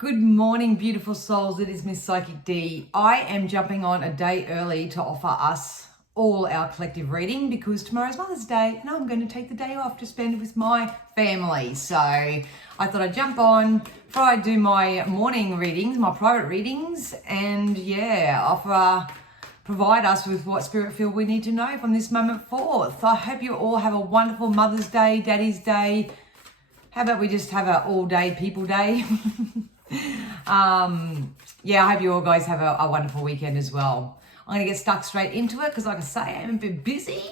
Good morning, beautiful souls. It is Miss Psychic D. I am jumping on a day early to offer us all our collective reading because tomorrow's Mother's Day and I'm going to take the day off to spend with my family. So I thought I'd jump on before I do my morning readings, my private readings, and provide us with what spirit feel we need to know from this moment forth. I hope you all have a wonderful Mother's Day, Daddy's Day. How about we just have an all-day people day? I hope you all guys have a wonderful weekend as well. I'm going to get stuck straight into it because, like I say, I'm a bit busy.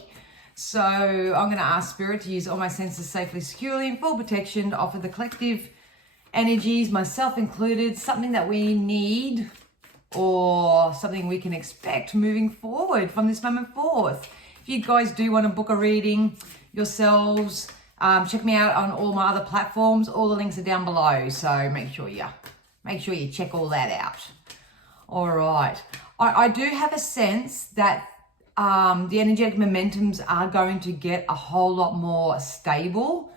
So I'm going to ask Spirit to use all my senses safely, securely, and full protection to offer the collective energies, myself included, something that we need or something we can expect moving forward from this moment forth. If you guys do want to book a reading yourselves, check me out on all my other platforms. All the links are down below, so make sure you check all that out. All right. I do have a sense that the energetic momentums are going to get a whole lot more stable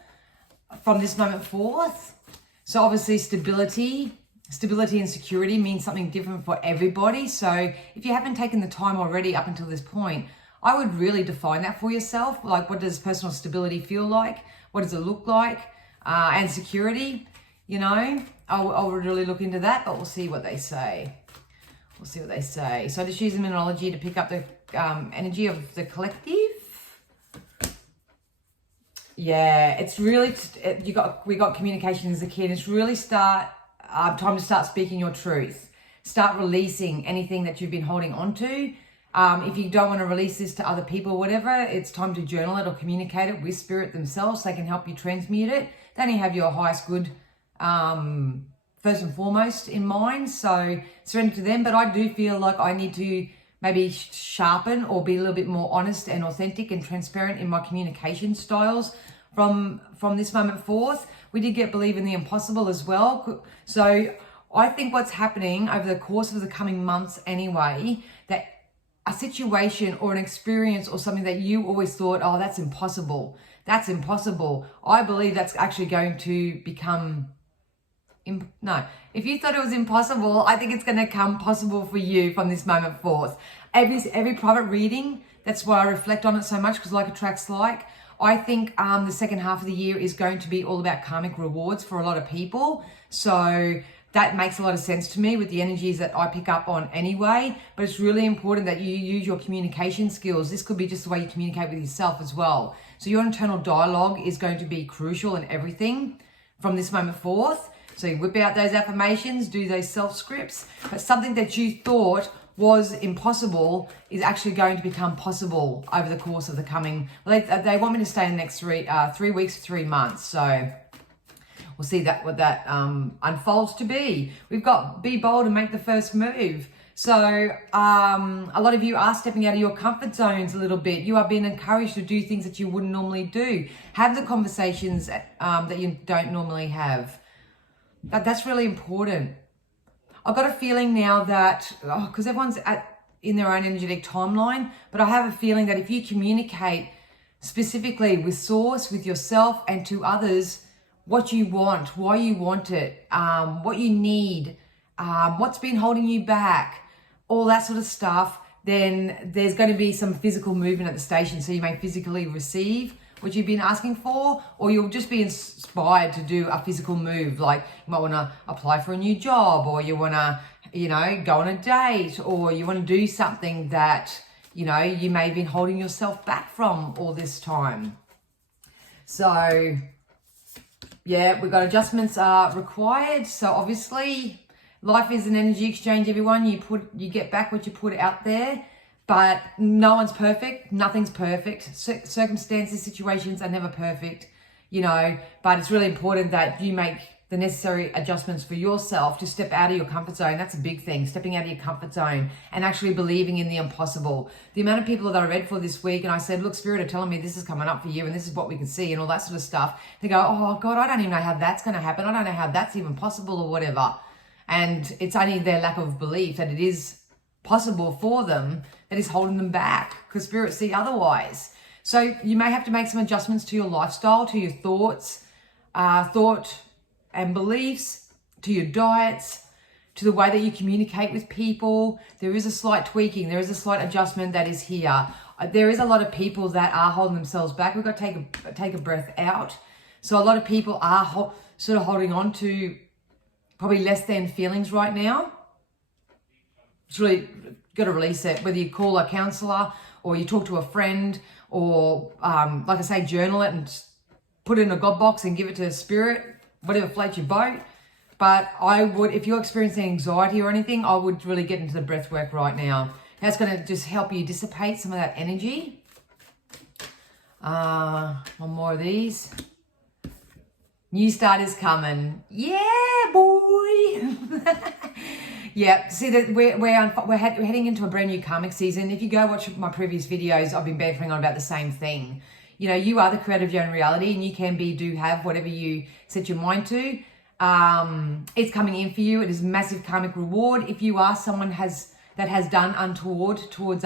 from this moment forth. So obviously stability and security means something different for everybody. So if you haven't taken the time already up until this point, I would really define that for yourself. Like, what does personal stability feel like? What does it look like? And security, you know, I would really look into that, but we'll see what they say. So just use the numerology to pick up the energy of the collective. Yeah, it's really, we got communication as a kid. It's really time to start speaking your truth. Start releasing anything that you've been holding on to. If you don't want to release this to other people or whatever, it's time to journal it or communicate it with spirit themselves so they can help you transmute it. They only have your highest good first and foremost in mind, so surrender to them. But I do feel like I need to maybe sharpen or be a little bit more honest and authentic and transparent in my communication styles from this moment forth. We did get believe in the impossible as well. So I think what's happening over the course of the coming months anyway, that a situation or an experience or something that you always thought, oh, that's impossible. I believe that's actually going to become, if you thought it was impossible, I think it's going to come possible for you from this moment forth. Every private reading, that's why I reflect on it so much, because like attracts like. I think the second half of the year is going to be all about karmic rewards for a lot of people. So that makes a lot of sense to me with the energies that I pick up on anyway. But it's really important that you use your communication skills. This could be just the way you communicate with yourself as well. So your internal dialogue is going to be crucial in everything from this moment forth. So you whip out those affirmations, do those self-scripts. But something that you thought was impossible is actually going to become possible over the course of the coming. They want me to stay in the next 3 weeks, 3 months. So we'll see what that unfolds to be. We've got be bold and make the first move. So a lot of you are stepping out of your comfort zones a little bit. You are being encouraged to do things that you wouldn't normally do. Have the conversations that you don't normally have. That's really important. I've got a feeling now that, because everyone's in their own energetic timeline, but I have a feeling that if you communicate specifically with source, with yourself and to others, what you want, why you want it, what you need, what's been holding you back, all that sort of stuff, then there's going to be some physical movement at the station. So you may physically receive what you've been asking for, or you'll just be inspired to do a physical move. Like you might want to apply for a new job, or you want to, go on a date, or you want to do something that, you may have been holding yourself back from all this time. So yeah, we've got adjustments are required. So obviously life is an energy exchange, everyone. You get back what you put out there, but no one's perfect. Nothing's perfect. Circumstances, situations are never perfect, but it's really important that you make the necessary adjustments for yourself to step out of your comfort zone. That's a big thing, stepping out of your comfort zone and actually believing in the impossible. The amount of people that I read for this week, and I said, look, Spirit are telling me this is coming up for you and this is what we can see and all that sort of stuff. They go, oh God, I don't even know how that's going to happen. I don't know how that's even possible or whatever. And it's only their lack of belief that it is possible for them that is holding them back, because spirits see otherwise. So you may have to make some adjustments to your lifestyle, to your thought and beliefs, to your diets, to the way that you communicate with people. There is a slight tweaking. There is a slight adjustment that is here. There is a lot of people that are holding themselves back. We've got to take a breath out. So a lot of people are sort of holding on to probably less than feelings right now. It's really got to release it, whether you call a counselor or you talk to a friend or, like I say, journal it and put it in a God box and give it to spirit, whatever floats your boat. But I would, if you're experiencing anxiety or anything, I would really get into the breath work right now. That's going to just help you dissipate some of that energy. One more of these. New start is coming. Yeah, boy. Yeah, see that we're heading into a brand new karmic season. If you go watch my previous videos, I've been bantering on about the same thing. You know, you are the creator of your own reality, and you can be, do, have whatever you set your mind to. It's coming in for you. It is massive karmic reward. If you are someone that has done untoward towards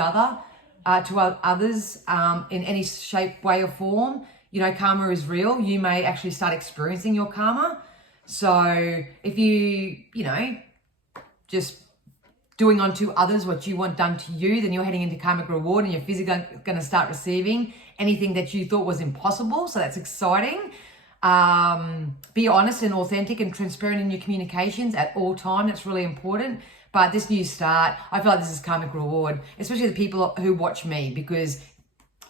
others in any shape, way, or form, you know, karma is real. You may actually start experiencing your karma. So if you know, just doing unto others what you want done to you, then you're heading into karmic reward and you're physically going to start receiving anything that you thought was impossible. So that's exciting. Be honest and authentic and transparent in your communications at all time. That's really important. But this new start, I feel like this is karmic reward, especially the people who watch me, because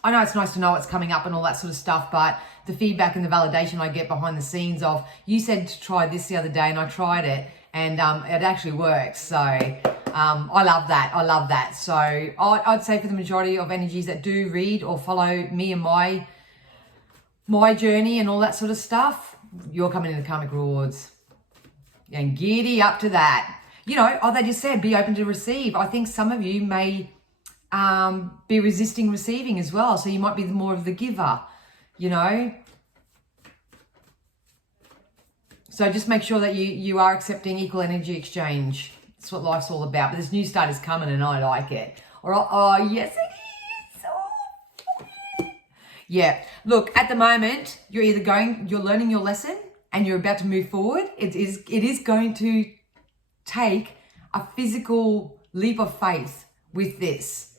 I know it's nice to know what's coming up and all that sort of stuff, but the feedback and the validation I get behind the scenes of, you said to try this the other day and I tried it and it actually works. So I love that. I love that. So I'd say for the majority of energies that do read or follow me and my journey and all that sort of stuff, you're coming into karmic rewards. And giddy up to that. You know, they just said, be open to receive. I think some of you may be resisting receiving as well. So you might be more of the giver, you know. So just make sure that you are accepting equal energy exchange. That's what life's all about. But this new start is coming and I like it. All right. Oh, yes, it is. Oh. Yeah. Look, at the moment, you're learning your lesson and you're about to move forward. It is going to take a physical leap of faith with this.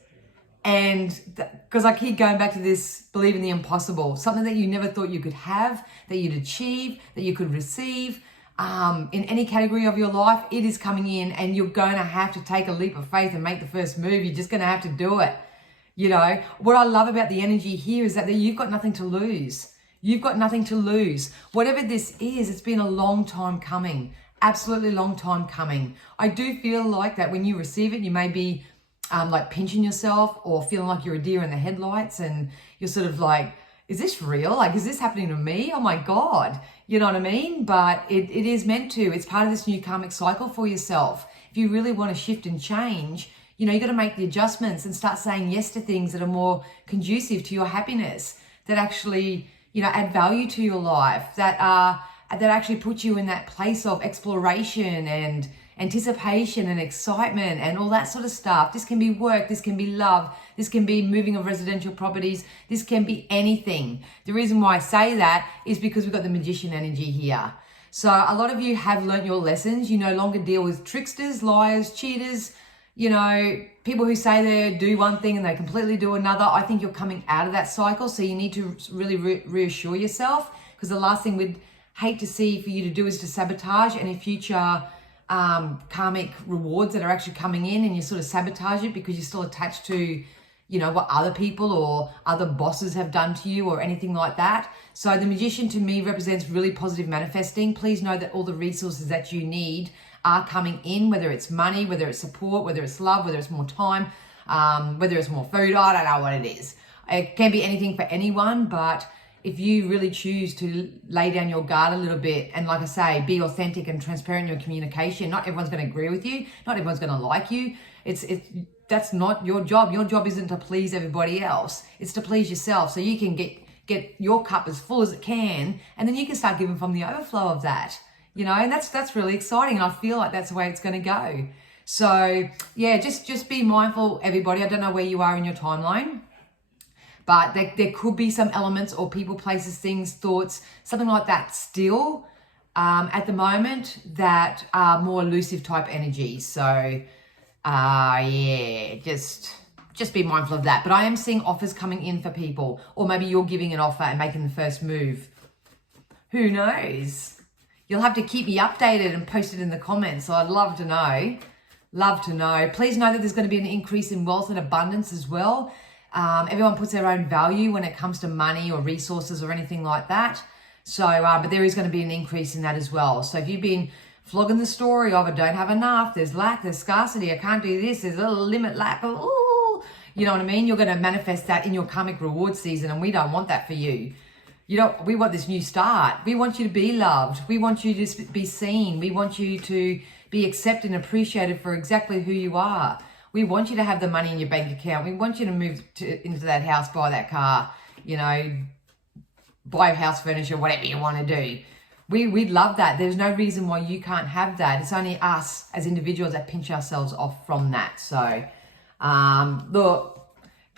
And because I keep going back to this, believe in the impossible, something that you never thought you could have, that you'd achieve, that you could receive, in any category of your life, it is coming in and you're going to have to take a leap of faith and make the first move. You're just going to have to do it. You know, what I love about the energy here is that you've got nothing to lose. You've got nothing to lose. Whatever this is, it's been a long time coming. Absolutely long time coming. I do feel like that when you receive it, you may be like pinching yourself or feeling like you're a deer in the headlights and you're sort of like, is this real? Like, is this happening to me? Oh my God. You know what I mean? But it is meant to. It's part of this new karmic cycle for yourself. If you really want to shift and change, you know, you got to make the adjustments and start saying yes to things that are more conducive to your happiness, that actually, you know, add value to your life, that actually put you in that place of exploration and anticipation and excitement and all that sort of stuff. This can be work, this can be love, this can be moving of residential properties, this can be anything. The reason why I say that is because we've got the magician energy here. So a lot of you have learnt your lessons. You no longer deal with tricksters, liars, cheaters, you know, people who say they do one thing and they completely do another. I think you're coming out of that cycle. So you need to really reassure yourself, because the last thing we'd hate to see for you to do is to sabotage any future karmic rewards that are actually coming in, and you sort of sabotage it because you're still attached to, you know, what other people or other bosses have done to you or anything like that. So the magician to me represents really positive manifesting. Please know that all the resources that you need are coming in, whether it's money, whether it's support, whether it's love, whether it's more time, whether it's more food. I don't know what it is. It can be anything for anyone, but if you really choose to lay down your guard a little bit and, like I say, be authentic and transparent in your communication, not everyone's going to agree with you. Not everyone's going to like you. That's not your job. Your job isn't to please everybody else. It's to please yourself, so you can get your cup as full as it can, and then you can start giving from the overflow of that, you know, and that's really exciting. And I feel like that's the way it's going to go. So yeah, just be mindful, everybody. I don't know where you are in your timeline, but there could be some elements or people, places, things, thoughts, something like that still at the moment that are more elusive type energies. So yeah, just be mindful of that. But I am seeing offers coming in for people, or maybe you're giving an offer and making the first move. Who knows? You'll have to keep me updated and post it in the comments. So I'd love to know. Love to know. Please know that there's going to be an increase in wealth and abundance as well. Everyone puts their own value when it comes to money or resources or anything like that. So, but there is going to be an increase in that as well. So if you've been flogging the story of I don't have enough, there's lack, there's scarcity, I can't do this, there's a little limit, lack, ooh, you know what I mean? You're going to manifest that in your karmic reward season, and we don't want that for you. We want this new start. We want you to be loved. We want you to be seen. We want you to be accepted and appreciated for exactly who you are. We want you to have the money in your bank account. We want you to move into that house, buy that car, buy house furniture, whatever you want to do. We'd love that. There's no reason why you can't have that. It's only us as individuals that pinch ourselves off from that. So, look,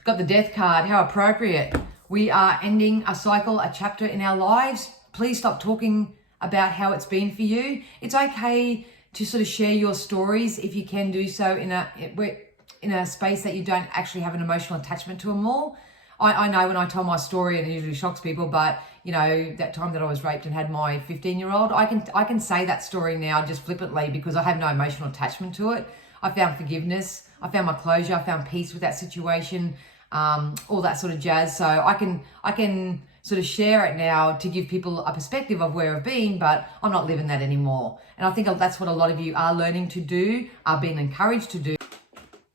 got the death card. How appropriate. We are ending a cycle, a chapter in our lives. Please stop talking about how it's been for you. It's okay to sort of share your stories if you can do so in a space that you don't actually have an emotional attachment to them all. I know when I tell my story, and it usually shocks people, but that time that I was raped and had my 15-year-old, I can say that story now just flippantly because I have no emotional attachment to it. I found forgiveness, I found my closure, I found peace with that situation, all that sort of jazz. So I can sort of share it now to give people a perspective of where I've been, but I'm not living that anymore. And I think that's what a lot of you are learning to do, are being encouraged to do.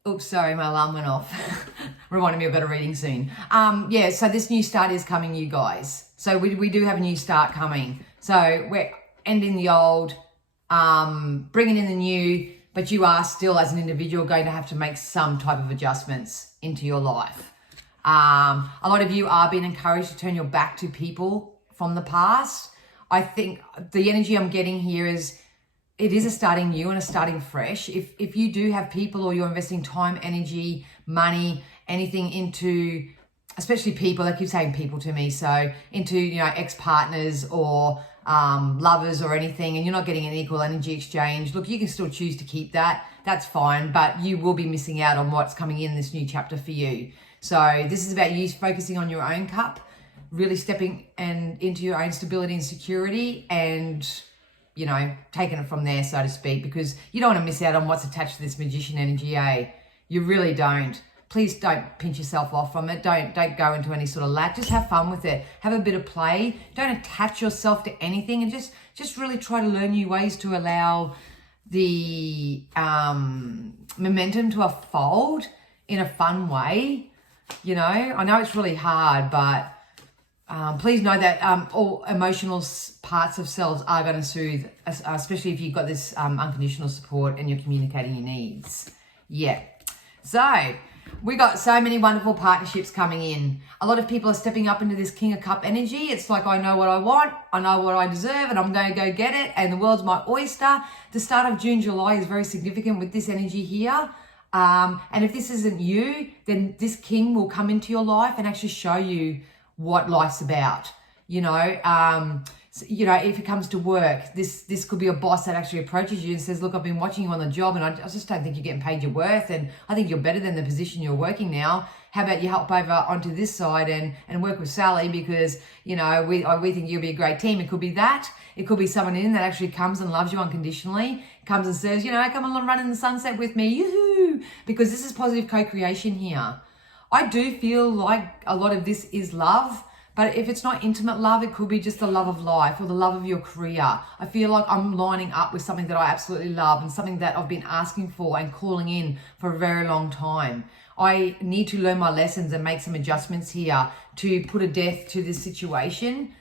Oops, sorry, my alarm went off. Reminding me I've got a reading soon. Yeah, so this new start is coming, you guys. So we do have a new start coming. So we're ending the old, bringing in the new, but you are still, as an individual, going to have to make some type of adjustments into your life. A lot of you are being encouraged to turn your back to people from the past. I think the energy I'm getting here is it is a starting new and a starting fresh. If you do have people, or you're investing time, energy, money, anything into, especially people, they keep saying people to me, so into, ex-partners or lovers or anything, and you're not getting an equal energy exchange, look, you can still choose to keep that. That's fine, but you will be missing out on what's coming in this new chapter for you. So this is about you focusing on your own cup, really stepping into your own stability and security, and taking it from there, so to speak, because you don't want to miss out on what's attached to this magician energy, eh? You really don't. Please don't pinch yourself off from it. Don't go into any sort of lack. Just have fun with it. Have a bit of play. Don't attach yourself to anything, and just really try to learn new ways to allow the momentum to unfold in a fun way. I know it's really hard, but please know that all emotional parts of selves are going to soothe, especially if you've got this unconditional support and you're communicating your needs. Yeah. So we got so many wonderful partnerships coming in. A lot of people are stepping up into this King of Cup energy. It's like, I know what I want, I know what I deserve, and I'm going to go get it, and the world's my oyster. The start of June, July is very significant with this energy here. And if this isn't you, then this king will come into your life and actually show you what life's about. If it comes to work, this could be a boss that actually approaches you and says, look, I've been watching you on the job, and I just don't think you're getting paid your worth, and I think you're better than the position you're working now. How about you help over onto this side and work with Sally, because we think you'll be a great team. It could be that. It could be someone in that actually comes and loves you unconditionally, comes and says, come and run in the sunset with me, yoo-hoo, because this is positive co-creation here. I do feel like a lot of this is love, but if it's not intimate love, it could be just the love of life or the love of your career. I feel like I'm lining up with something that I absolutely love, and something that I've been asking for and calling in for a very long time. I need to learn my lessons and make some adjustments here to put a death to this situation.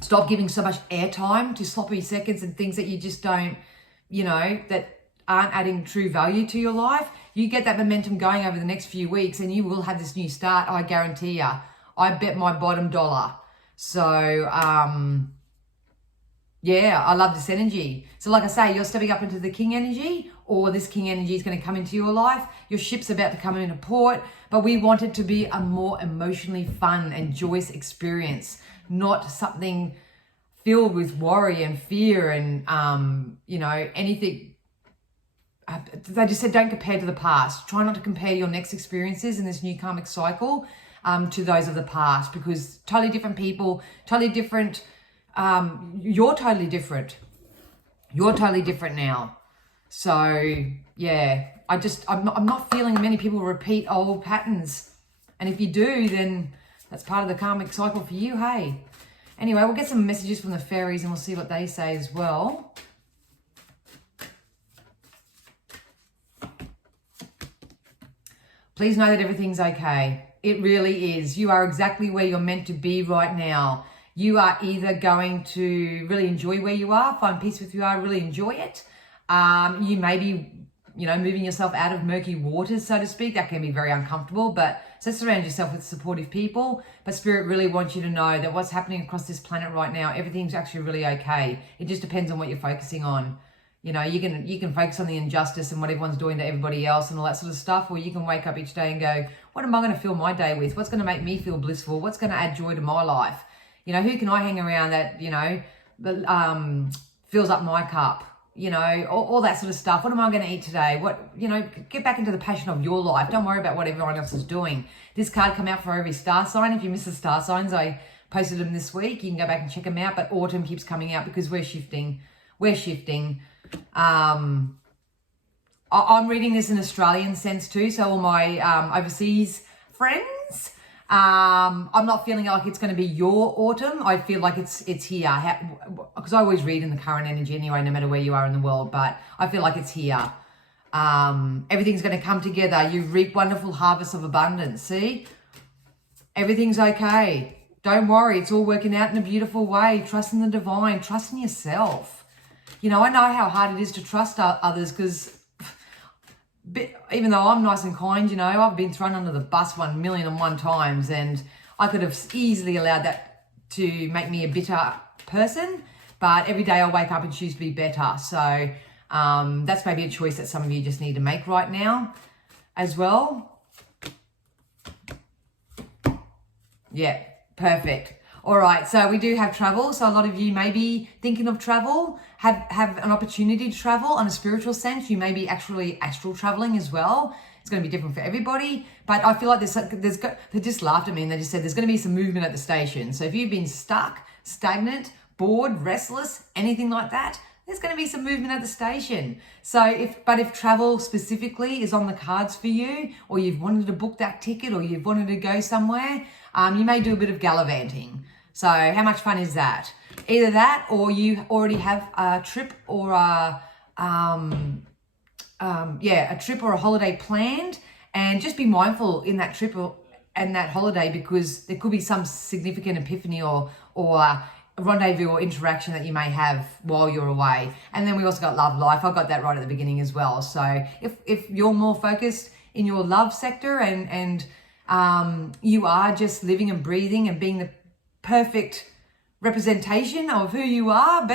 Stop giving so much airtime to sloppy seconds and things that you just don't, that aren't adding true value to your life. You get that momentum going over the next few weeks, and you will have this new start, I guarantee you. I bet my bottom dollar. So, yeah, I love this energy. So like I say, you're stepping up into the king energy, or this king energy is going to come into your life. Your ship's about to come into port, but we want it to be a more emotionally fun and joyous experience, not something filled with worry and fear and, anything. They just said, don't compare to the past. Try not to compare your next experiences in this new karmic cycle to those of the past, because totally different people, totally different. You're totally different. You're totally different now. So yeah, I'm not feeling many people repeat old patterns. And if you do, then that's part of the karmic cycle for you, hey. Anyway, we'll get some messages from the fairies and we'll see what they say as well. Please know that everything's okay. It really is. You are exactly where you're meant to be right now. You are either going to really enjoy where you are, find peace with who you are, really enjoy it. You may be, moving yourself out of murky waters, so to speak. That can be very uncomfortable, but so surround yourself with supportive people. But Spirit really wants you to know that what's happening across this planet right now, everything's actually really okay. It just depends on what you're focusing on. You can focus on the injustice and what everyone's doing to everybody else and all that sort of stuff, or you can wake up each day and go, what am I going to fill my day with? What's going to make me feel blissful? What's going to add joy to my life? Who can I hang around that, fills up my cup? All that sort of stuff. What am I going to eat today? Get back into the passion of your life. Don't worry about what everyone else is doing. This card come out for every star sign. If you miss the star signs, I posted them this week. You can go back and check them out. But autumn keeps coming out because we're shifting. I'm reading this in Australian sense too. So all my overseas friends, I'm not feeling like it's going to be your autumn. I feel like it's here, because I always read in the current energy anyway, no matter where you are in the world, but I feel like it's here. Everything's going to come together. You reap wonderful harvests of abundance. See, everything's okay. Don't worry. It's all working out in a beautiful way. Trust in the divine, trust in yourself. I know how hard it is to trust others, because even though I'm nice and kind, I've been thrown under the bus 1,000,001 times, and I could have easily allowed that to make me a bitter person. But every day I wake up and choose to be better. So that's maybe a choice that some of you just need to make right now as well. Yeah, perfect. All right, so we do have travel. So a lot of you may be thinking of travel, have an opportunity to travel on a spiritual sense. You may be actually astral traveling as well. It's going to be different for everybody. But I feel like they just laughed at me and they just said there's going to be some movement at the station. So if you've been stuck, stagnant, bored, restless, anything like that, there's going to be some movement at the station. So if travel specifically is on the cards for you, or you've wanted to book that ticket, or you've wanted to go somewhere, you may do a bit of gallivanting. So how much fun is that? Either that, or you already have a trip or a trip or a holiday planned, and just be mindful in that trip and that holiday, because there could be some significant epiphany or a rendezvous or interaction that you may have while you're away. And then we also got love life. I got that right at the beginning as well. So if you're more focused in your love sector and you are just living and breathing and being the perfect representation of who you are,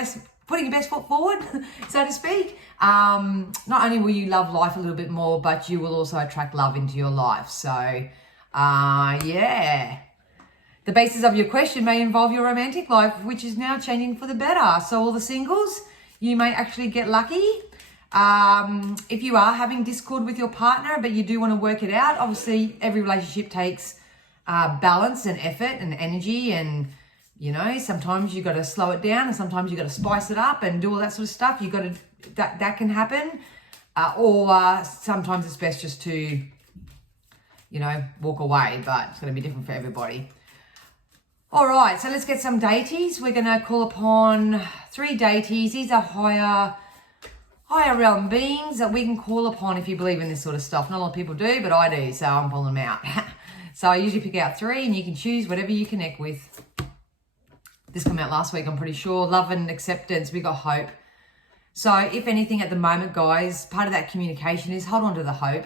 putting your best foot forward, so to speak, not only will you love life a little bit more, but you will also attract love into your life. So yeah, the basis of your question may involve your romantic life, which is now changing for the better. So all the singles, you may actually get lucky. If you are having discord with your partner, but you do want to work it out, obviously every relationship takes balance and effort and energy, and sometimes you got to slow it down, and sometimes you got to spice it up and do all that sort of stuff. You got to that can happen, or sometimes it's best just to walk away. But it's going to be different for everybody. All right, so let's get some deities. We're going to call upon 3 deities. These are higher realm beings that we can call upon if you believe in this sort of stuff. Not a lot of people do, but I do, so I'm pulling them out. So I usually pick out 3, and you can choose whatever you connect with. This came out last week, I'm pretty sure. Love and acceptance. We got hope. So if anything at the moment, guys, part of that communication is hold on to the hope.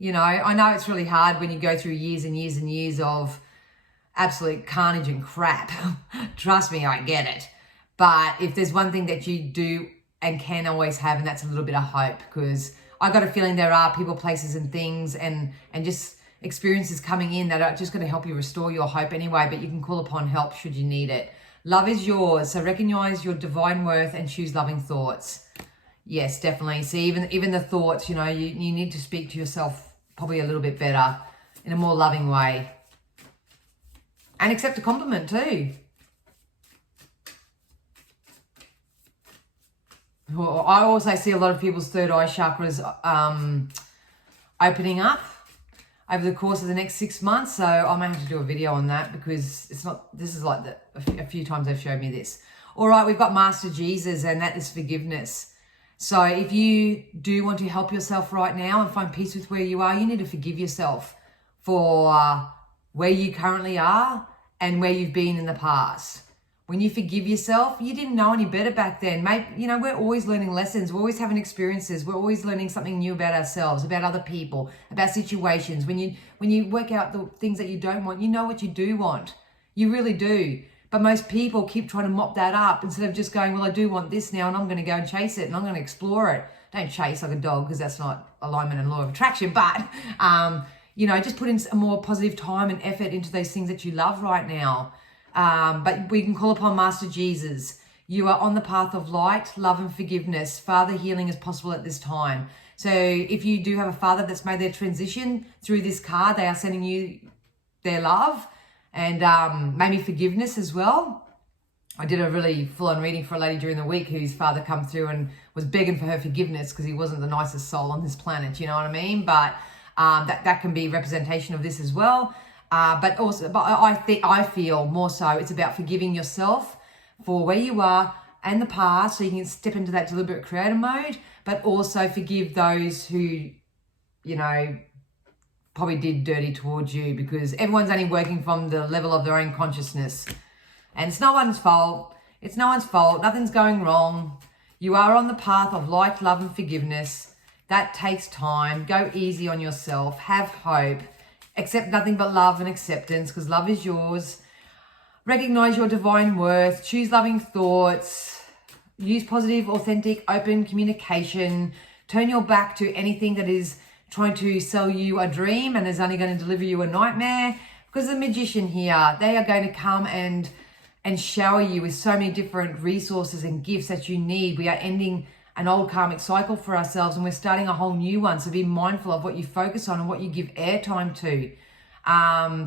I know it's really hard when you go through years and years and years of absolute carnage and crap. Trust me, I get it. But if there's one thing that you do and can always have, and that's a little bit of hope, because I got a feeling there are people, places and things and just experiences coming in that are just going to help you restore your hope anyway, but you can call upon help should you need it. Love is yours. So recognize your divine worth and choose loving thoughts. Yes, definitely. See, even the thoughts, you need to speak to yourself probably a little bit better in a more loving way. And accept a compliment too. Well, I also see a lot of people's third eye chakras opening up over the course of the next 6 months. So I may have to do a video on that because this is like a few times they've showed me this. All right, we've got Master Jesus, and that is forgiveness. So if you do want to help yourself right now and find peace with where you are, you need to forgive yourself for where you currently are and where you've been in the past. When you forgive yourself, you didn't know any better back then. Mate, we're always learning lessons. We're always having experiences. We're always learning something new about ourselves, about other people, about situations. When you work out the things that you don't want, you know what you do want. You really do. But most people keep trying to mop that up instead of just going, well, I do want this now and I'm going to go and chase it and I'm going to explore it. Don't chase like a dog because that's not alignment and law of attraction. But, just put in a more positive time and effort into those things that you love right now. But we can call upon Master Jesus. You are on the path of light, love and forgiveness. Father, healing is possible at this time. So if you do have a father that's made their transition through this card, they are sending you their love and maybe forgiveness as well. I did a really full-on reading for a lady during the week whose father come through and was begging for her forgiveness because he wasn't the nicest soul on this planet, you know what I mean? But that can be representation of this as well. But I feel more so it's about forgiving yourself for where you are and the past so you can step into that deliberate creator mode, but also forgive those who, probably did dirty towards you, because everyone's only working from the level of their own consciousness. And it's no one's fault. It's no one's fault. Nothing's going wrong. You are on the path of light, love and forgiveness. That takes time. Go easy on yourself. Have hope. Accept nothing but love and acceptance because love is yours. Recognize your divine worth. Choose loving thoughts. Use positive, authentic, open communication. Turn your back to anything that is trying to sell you a dream and is only going to deliver you a nightmare. Because the magician here, they are going to come and shower you with so many different resources and gifts that you need. We are ending an old karmic cycle for ourselves and we're starting a whole new one. So be mindful of what you focus on and what you give airtime to.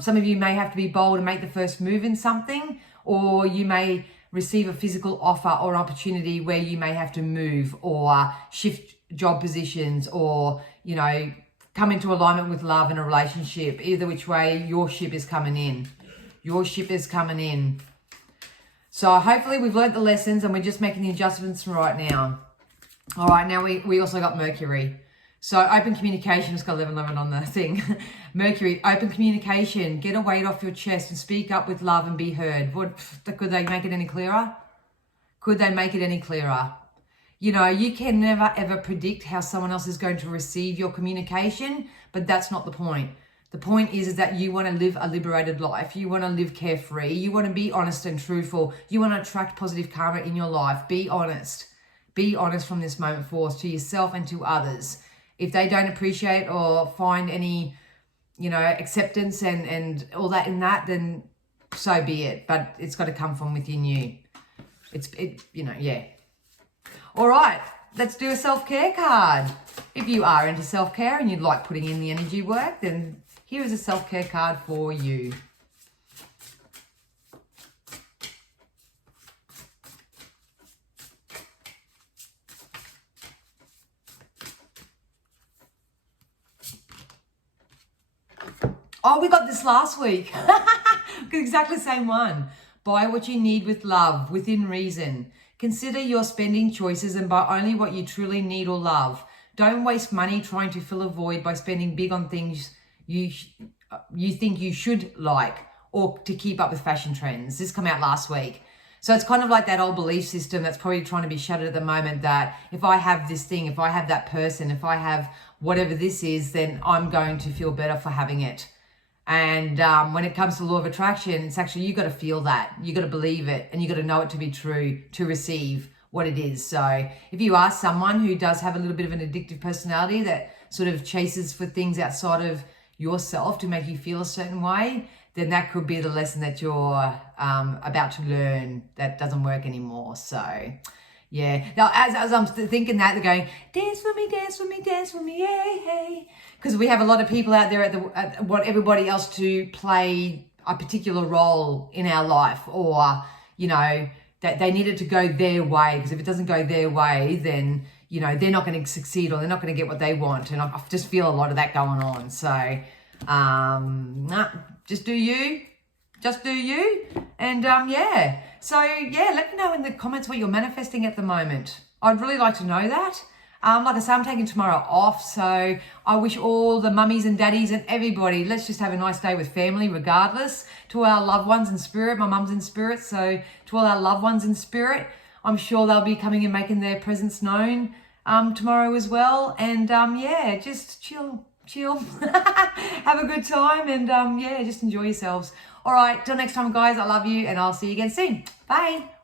Some of you may have to be bold and make the first move in something, or you may receive a physical offer or opportunity where you may have to move or shift job positions or, come into alignment with love in a relationship. Either which way, your ship is coming in. Your ship is coming in. So hopefully we've learned the lessons and we're just making the adjustments right now. All right, now we also got Mercury. So open communication, it's got 1111 on the thing. Mercury, open communication, get a weight off your chest and speak up with love and be heard. Could they make it any clearer? Could they make it any clearer? You can never ever predict how someone else is going to receive your communication, but that's not the point. The point is that you want to live a liberated life. You want to live carefree. You want to be honest and truthful. You want to attract positive karma in your life. Be honest. Be honest from this moment forth to yourself and to others. If they don't appreciate or find any, acceptance and all that in that, then so be it. But it's got to come from within you. Yeah. All right, let's do a self-care card. If you are into self-care and you'd like putting in the energy work, then here is a self-care card for you. Oh, we got this last week. Exactly the same one. Buy what you need with love, within reason. Consider your spending choices and buy only what you truly need or love. Don't waste money trying to fill a void by spending big on things you think you should like or to keep up with fashion trends. This came out last week. So it's kind of like that old belief system that's probably trying to be shattered at the moment, that if I have this thing, if I have that person, if I have whatever this is, then I'm going to feel better for having it. And when it comes to law of attraction, it's actually, you got to feel that, you got to believe it, and you got to know it to be true to receive what it is. So if you are someone who does have a little bit of an addictive personality that sort of chases for things outside of yourself to make you feel a certain way, then that could be the lesson that you're about to learn that doesn't work anymore. So yeah, now as I'm thinking that, they're going, dance for me, dance for me, dance for me, hey, hey. Because we have a lot of people out there at want everybody else to play a particular role in our life, or, you know, that they need it to go their way, because if it doesn't go their way, then, you know, they're not going to succeed, or they're not going to get what they want. And I just feel a lot of that going on. So nah, just do you. Just do you. And yeah. So yeah, let me know in the comments what you're manifesting at the moment. I'd really like to know that. Like I say, I'm taking tomorrow off, so I wish all the mummies and daddies and everybody, let's just have a nice day with family regardless. To our loved ones in spirit, my mum's in spirit, so to all our loved ones in spirit, I'm sure they'll be coming and making their presence known tomorrow as well. And yeah, just chill. Have a good time, and yeah, just enjoy yourselves. All right, till next time, guys, I love you, and I'll see you again soon. Bye.